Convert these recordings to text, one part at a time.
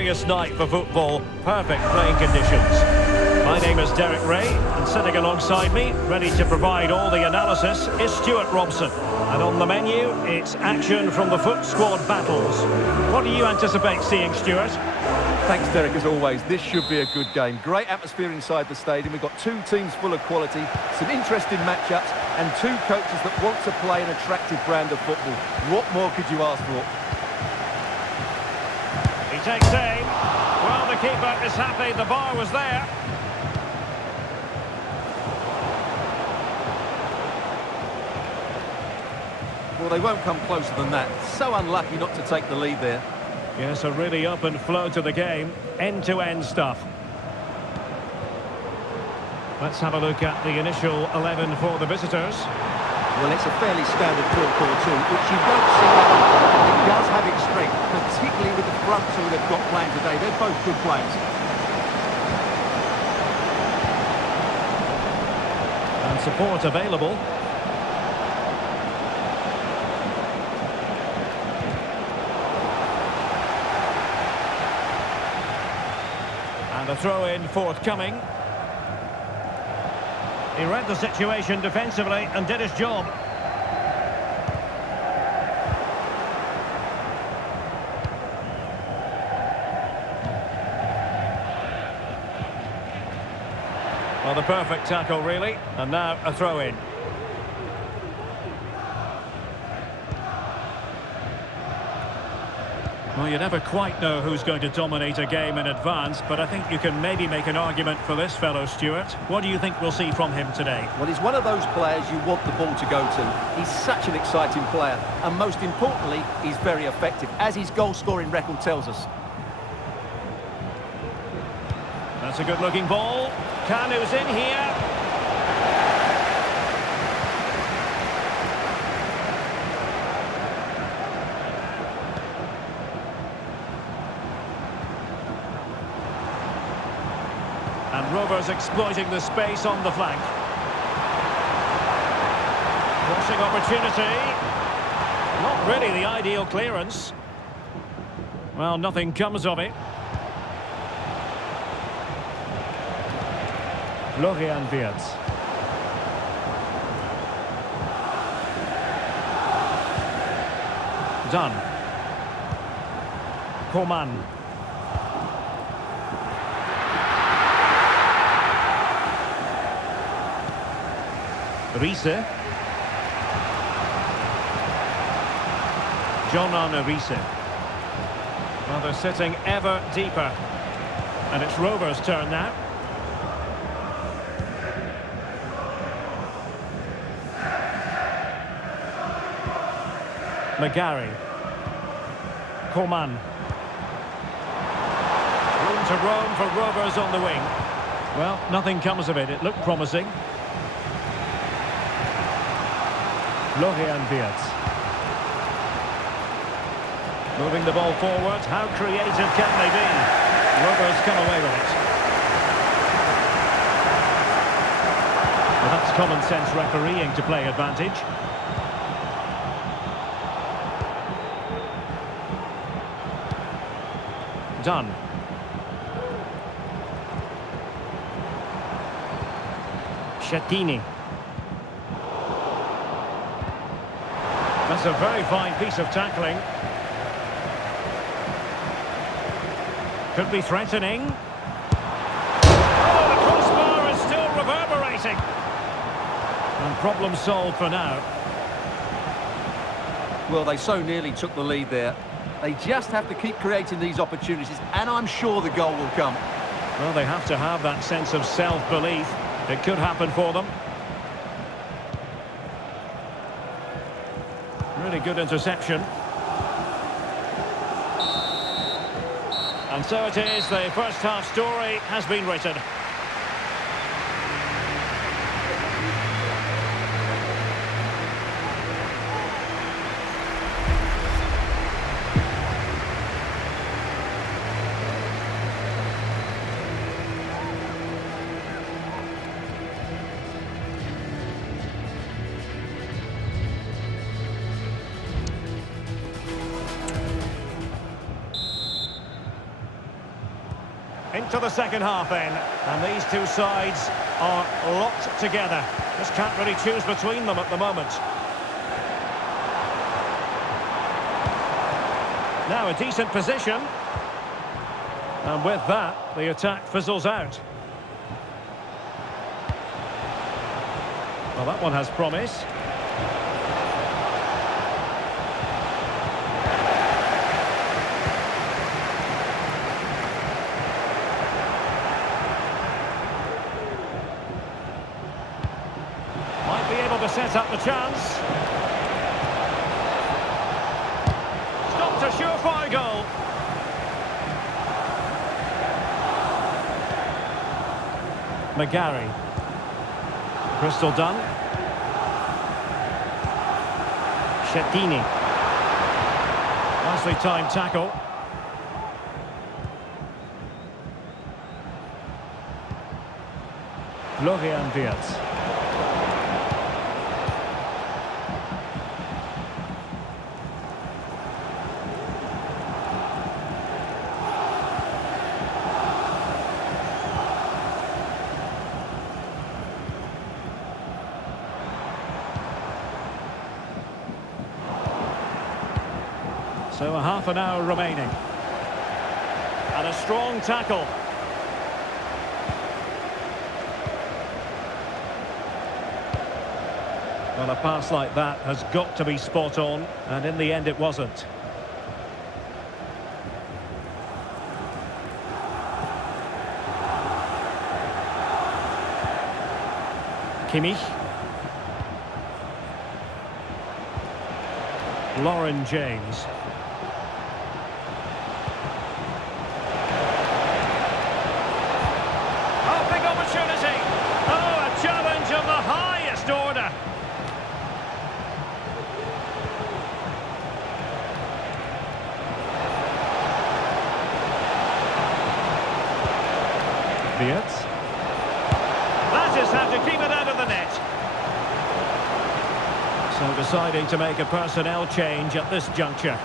glorious night for football, perfect playing conditions. My name is Derek Ray, and sitting alongside me, ready to provide all the analysis, is Stuart Robson. And on the menu, it's action from the foot squad battles. What do you anticipate seeing, Stuart? Thanks, Derek, as always. This should be a good game. Great atmosphere inside the stadium. We've got two teams full of quality, some interesting matchups, and two coaches that want to play an attractive brand of football. What more could you ask for? He takes aim. Well, the keeper is happy. The bar was there. Well, they won't come closer than that. So unlucky not to take the lead there. Yes, a really open flow to the game. End-to-end stuff. Let's have a look at the initial 11 for the visitors. Well, it's a fairly standard 4-4-2, which you don't see that often. It does have its strength, particularly with the front two they've got playing today. They're both good players. And support available. And a throw-in forthcoming. He read the situation defensively and did his job. Well, the perfect tackle, really. And now a throw-in. Well, you never quite know who's going to dominate a game in advance, but I think you can maybe make an argument for this fellow, Stuart. What do you think we'll see from him today? Well, he's one of those players you want the ball to go to. He's such an exciting player, and most importantly, he's very effective, as his goal-scoring record tells us. That's a good-looking ball. Kanu's in here. And Rovers exploiting the space on the flank. Crossing opportunity. Not really the ideal clearance. Well, nothing comes of it. Florian Wirtz. Done. Coman. Riese. Jonan Riese. Well, they're sitting ever deeper. And it's Rovers' turn now. McGarry. Coman. Room to roam for Rovers on the wing. Well, nothing comes of it. It looked promising. Florian Wirtz. Moving the ball forward. How creative can they be? Rovers come away with it. Well, that's common sense refereeing to play advantage. Done. Schettini. That's a very fine piece of tackling. Could be threatening. Oh, the crossbar is still reverberating. And problem solved for now. Well, they so nearly took the lead there. They just have to keep creating these opportunities, and I'm sure the goal will come. Well, they have to have that sense of self-belief. It could happen for them. Really good interception. And so it is, the first half story has been written. Into the second half then. And these two sides are locked together. Just can't really choose between them at the moment. Now a decent position. And with that, the attack fizzles out. Well, that one has promise. Might be able to set up the chance. Stopped a surefire goal. McGarry. Crystal done. Shettini. Nicely timed tackle. Florian Wirtz. So a half an hour remaining. And a strong tackle. Well, a pass like that has got to be spot on, and in the end it wasn't. Kimmich. Lauren James. Wirtz. That is how to keep it out of the net. So deciding to make a personnel change at this juncture.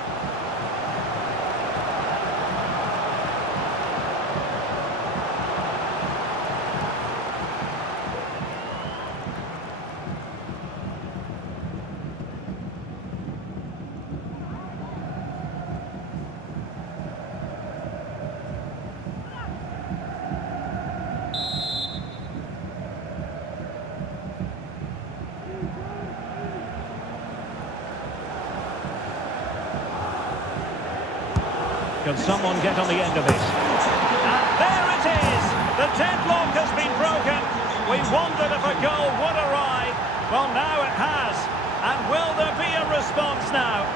Can someone get on the end of this? And there it is! The deadlock has been broken. We wondered if a goal would arrive. Well, now it has. And will there be a response now?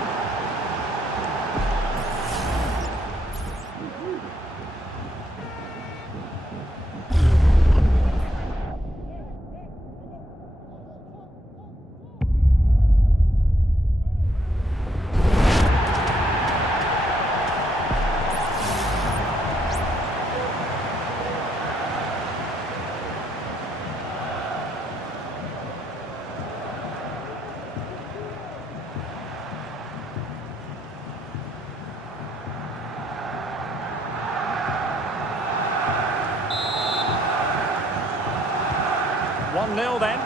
Nil then.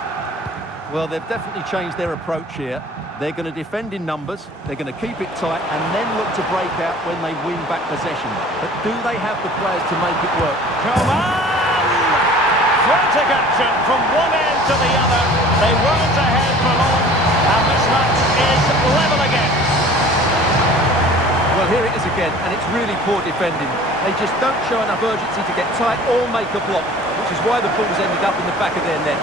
Well, they've definitely changed their approach here. They're going to defend in numbers, they're going to keep it tight and then look to break out when they win back possession. But do they have the players to make it work? Come on! Frantic action from one end to the other. They weren't ahead for long, and this match is level again. Well, here it is again, and it's really poor defending. They just don't show enough urgency to get tight or make a block, which is why the ball's ended up in the back of their net.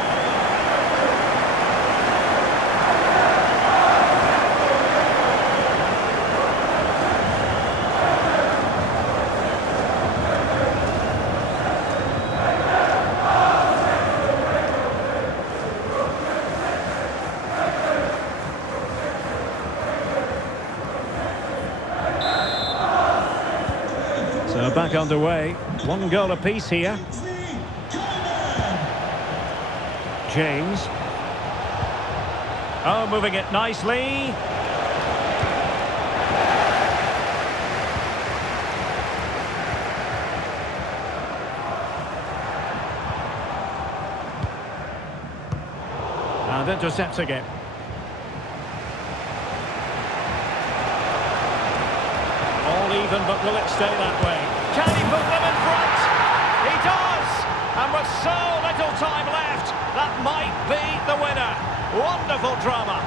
So back underway. One goal apiece here. James. Oh, moving it nicely. And intercepting it. All even, but will it stay that way? Can he put them in front? He does! And with so little time left, that might be the winner. Wonderful drama.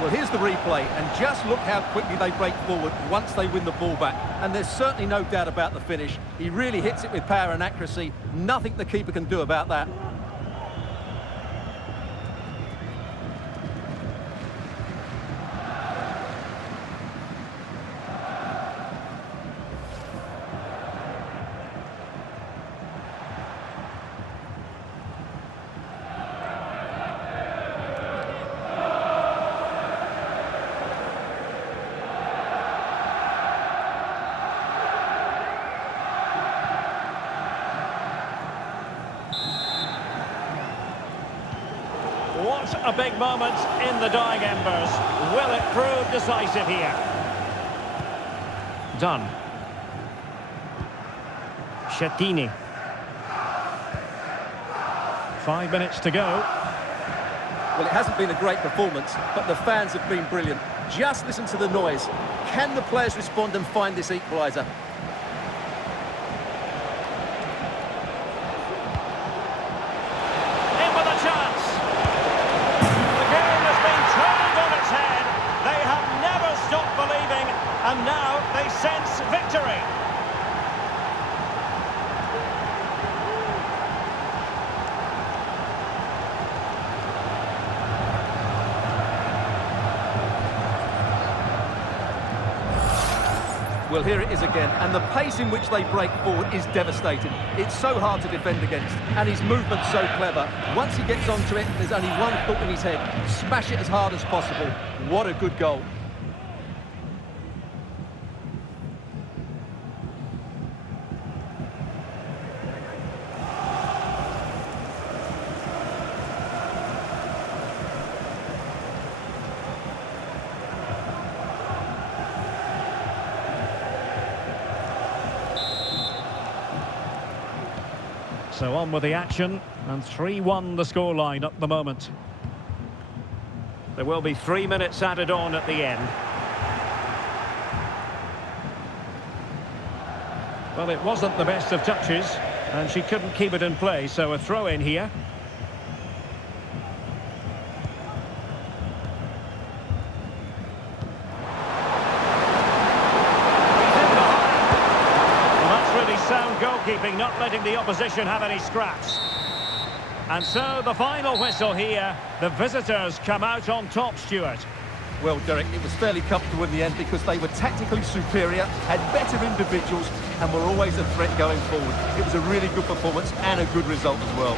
Well, here's the replay, and just look how quickly they break forward once they win the ball back. And there's certainly no doubt about the finish. He really hits it with power and accuracy. Nothing the keeper can do about that. What a big moment in the dying embers. Will it prove decisive here? Done. Schettini. 5 minutes to go. Well, it hasn't been a great performance, but the fans have been brilliant. Just listen to the noise. Can the players respond and find this equaliser? And now they sense victory. Well, here it is again, and the pace in which they break forward is devastating. It's so hard to defend against, and his movement's so clever. Once he gets onto it, there's only one thought in his head: smash it as hard as possible. What a good goal. So on with the action, and 3-1 the scoreline at the moment. There will be 3 minutes added on at the end. Well, it wasn't the best of touches, and she couldn't keep it in play, so a throw in here. Sound goalkeeping, not letting the opposition have any scraps. And so the final whistle here. The visitors come out on top, Stuart. Well, Derek, it was fairly comfortable in the end because they were tactically superior, had better individuals, and were always a threat going forward. It was a really good performance and a good result as well.